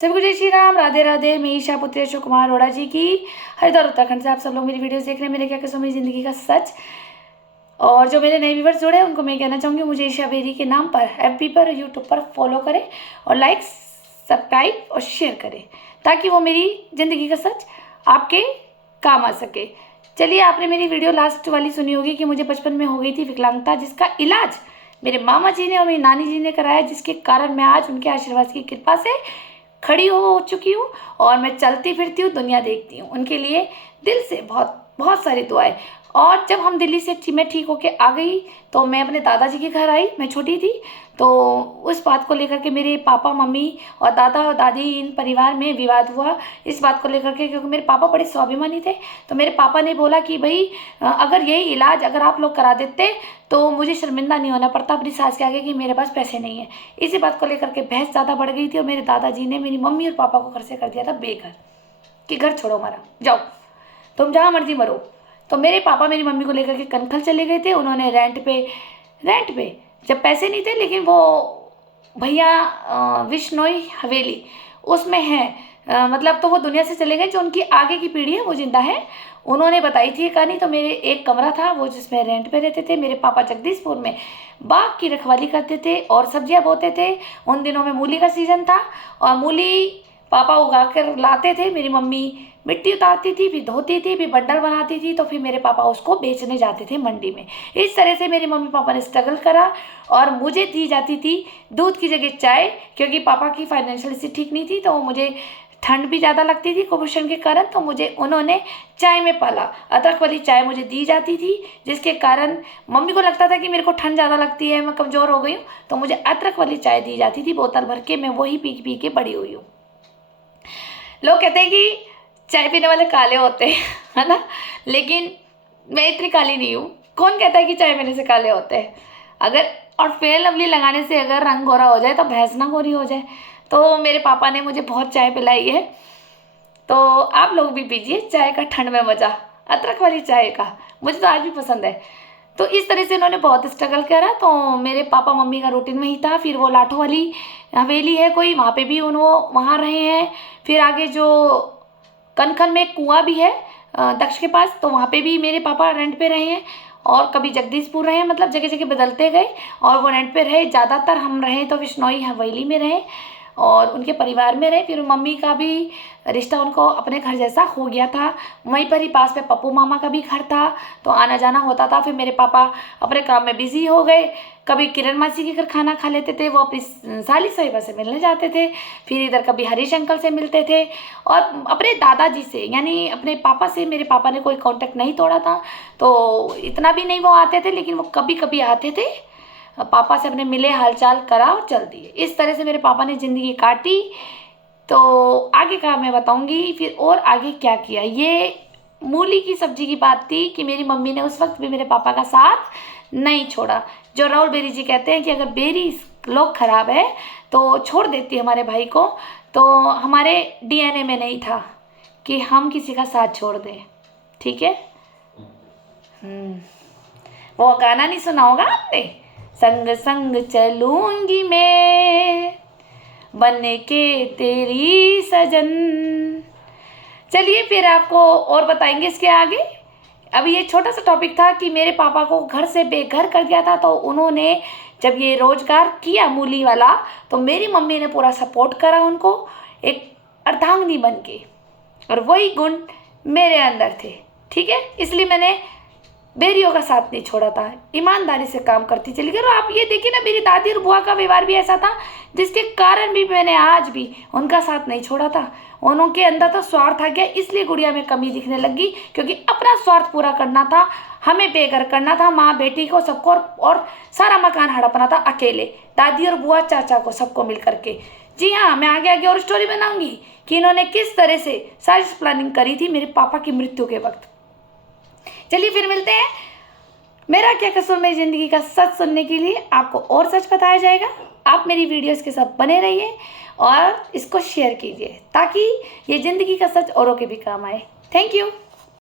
सभी को जय श्री राम, राधे राधे। मैं ईशा पुत्री अशोक कुमार अरोड़ा जी की हरिद्वार उत्तराखंड से आप सब लोग मेरी वीडियोस देख रहे हैं। मेरे क्या कसम मेरी ज़िंदगी का सच। और जो मेरे नए व्यूवर्स जुड़े हैं उनको मैं कहना चाहूँगी मुझे ईशा बेरी के नाम पर FB पर यूट्यूब पर फॉलो करें और लाइक सब्सक्राइब और शेयर करें ताकि वो मेरी ज़िंदगी का सच आपके काम आ सके। चलिए, आपने मेरी वीडियो लास्ट वाली सुनी होगी कि मुझे बचपन में हो गई थी विकलांगता, जिसका इलाज मेरे मामा जी ने और मेरी नानी जी ने कराया, जिसके कारण मैं आज उनके आशीर्वाद की कृपा से खड़ी हो चुकी हूँ और मैं चलती फिरती हूँ, दुनिया देखती हूँ। उनके लिए दिल से बहुत बहुत सारी दुआएं। और जब हम दिल्ली से मैं ठीक होके आ गई तो मैं अपने दादाजी के घर आई। मैं छोटी थी तो उस बात को लेकर के मेरे पापा मम्मी और दादा और दादी इन परिवार में विवाद हुआ इस बात को लेकर के, क्योंकि मेरे पापा बड़े स्वाभिमानी थे। तो मेरे पापा ने बोला कि भाई अगर यही इलाज अगर आप लोग करा देते तो मुझे शर्मिंदा नहीं होना पड़ता अपनी सास के आगे कि मेरे पास पैसे नहीं है। इसी बात को लेकर के बहस ज़्यादा बढ़ गई थी और मेरे दादाजी ने मेरी मम्मी और पापा को घर से कर दिया था बेघर कि घर छोड़ो हमारा, जाओ तुम जहाँ मर्जी मरो। तो मेरे पापा मेरी मम्मी को लेकर के कनखल चले गए थे। उन्होंने रेंट पे जब पैसे नहीं थे, लेकिन वो भैया विश्नोई हवेली उसमें है, मतलब तो वो दुनिया से चले गए। जो उनकी आगे की पीढ़ी है वो जिंदा है। उन्होंने बताई थी ये कहानी। तो मेरे एक कमरा था वो जिसमें रेंट पे रहते थे। मेरे पापा जगदीशपुर में बाग की रखवाली करते थे और सब्जियां बोते थे। उन दिनों में मूली का सीजन था और मूली पापा उगा कर लाते थे। मेरी मम्मी मिट्टी उतारती थी, फिर धोती थी, फिर बंडल बनाती थी, तो फिर मेरे पापा उसको बेचने जाते थे मंडी में। इस तरह से मेरे मम्मी पापा ने स्ट्रगल करा और मुझे दी जाती थी दूध की जगह चाय, क्योंकि पापा की फाइनेंशियल स्थिति ठीक नहीं थी। तो मुझे ठंड भी ज़्यादा लगती थी कुपोषण के कारण, तो मुझे उन्होंने चाय में पाला। अदरक वाली चाय मुझे दी जाती थी, जिसके कारण मम्मी को लगता था कि मेरे को ठंड ज़्यादा लगती है, मैं कमज़ोर हो गई हूँ, तो मुझे अदरक वाली चाय दी जाती थी बोतल भर के। मैं वही पी पी के बड़ी हुई हूँ। लोग कहते हैं कि चाय पीने वाले काले होते हैं, है ना, लेकिन मैं इतनी काली नहीं हूँ। कौन कहता है कि चाय पीने से काले होते हैं? अगर और फेयर लवली लगाने से अगर रंग गोरा हो जाए तो भैंस ना गोरी हो जाए। तो मेरे पापा ने मुझे बहुत चाय पिलाई है, तो आप लोग भी पीजिए चाय का ठंड में मज़ा, अदरक वाली चाय का। मुझे तो आज भी पसंद है। तो इस तरह से इन्होंने बहुत स्ट्रगल करा। तो मेरे पापा मम्मी का रूटीन वही था। फिर वो लाठों वाली हवेली है कोई, वहाँ पे भी वहाँ रहे हैं। फिर आगे जो कनखन में एक कुआं भी है दक्ष के पास, तो वहाँ पे भी मेरे पापा रेंट पे रहे हैं। और कभी जगदीशपुर रहे हैं, मतलब जगह जगह बदलते गए और वो रेंट पे रहे। ज़्यादातर हम रहे तो विश्नोई हवेली में रहे और उनके परिवार में रहे। फिर मम्मी का भी रिश्ता उनको अपने घर जैसा हो गया था। वहीं पर ही पास में पप्पू मामा का भी घर था, तो आना जाना होता था। फिर मेरे पापा अपने काम में बिजी हो गए। कभी किरण मासी के घर खाना खा लेते थे, वो अपनी साली साहिबा से मिलने जाते थे। फिर इधर कभी हरीश अंकल से मिलते थे और अपने दादाजी से, यानी अपने पापा से मेरे पापा ने कोई कांटेक्ट नहीं तोड़ा था। तो इतना भी नहीं वो आते थे, लेकिन वो कभी कभी आते थे, पापा से अपने मिले, हालचाल करा और चल दिए। इस तरह से मेरे पापा ने ज़िंदगी काटी। तो आगे का मैं बताऊंगी फिर और आगे क्या किया। ये मूली की सब्जी की बात थी कि मेरी मम्मी ने उस वक्त भी मेरे पापा का साथ नहीं छोड़ा। जो राहुल बेरी जी कहते हैं कि अगर बेरी लोग खराब है तो छोड़ देती है हमारे भाई को, तो हमारे DNA में नहीं था कि हम किसी का साथ छोड़ दें। ठीक है। वो गाना नहीं सुना होगा आपने, संग संग चलूंगी मैं बन के तेरी सजन। चलिए फिर आपको और बताएंगे इसके आगे। अभी ये छोटा सा टॉपिक था कि मेरे पापा को घर से बेघर कर दिया था, तो उन्होंने जब ये रोजगार किया मूली वाला, तो मेरी मम्मी ने पूरा सपोर्ट करा उनको एक अर्धांगिनी बन के, और वही गुण मेरे अंदर थे। ठीक है, इसलिए मैंने बेरियों का साथ नहीं छोड़ा था, ईमानदारी से काम करती चली गई। और आप ये देखिए ना, मेरी दादी और बुआ का व्यवहार भी ऐसा था जिसके कारण भी मैंने आज भी उनका साथ नहीं छोड़ा था। उनके अंदर तो स्वार्थ आ गया, इसलिए गुड़िया में कमी दिखने लगी, क्योंकि अपना स्वार्थ पूरा करना था, हमें बेघर करना था, माँ बेटी को सबको, और सारा मकान हड़पना था अकेले, दादी और बुआ चाचा को सबको मिल करके। जी हाँ, मैं आगे आगे और स्टोरी बनाऊंगी कि इन्होंने किस तरह से सारी प्लानिंग करी थी मेरे पापा की मृत्यु के वक्त। चलिए फिर मिलते हैं। मेरा क्या कसूर मेरी ज़िंदगी का सच सुनने के लिए आपको और सच बताया जाएगा। आप मेरी वीडियोस के साथ बने रहिए और इसको शेयर कीजिए ताकि ये ज़िंदगी का सच औरों के भी काम आए। Thank you.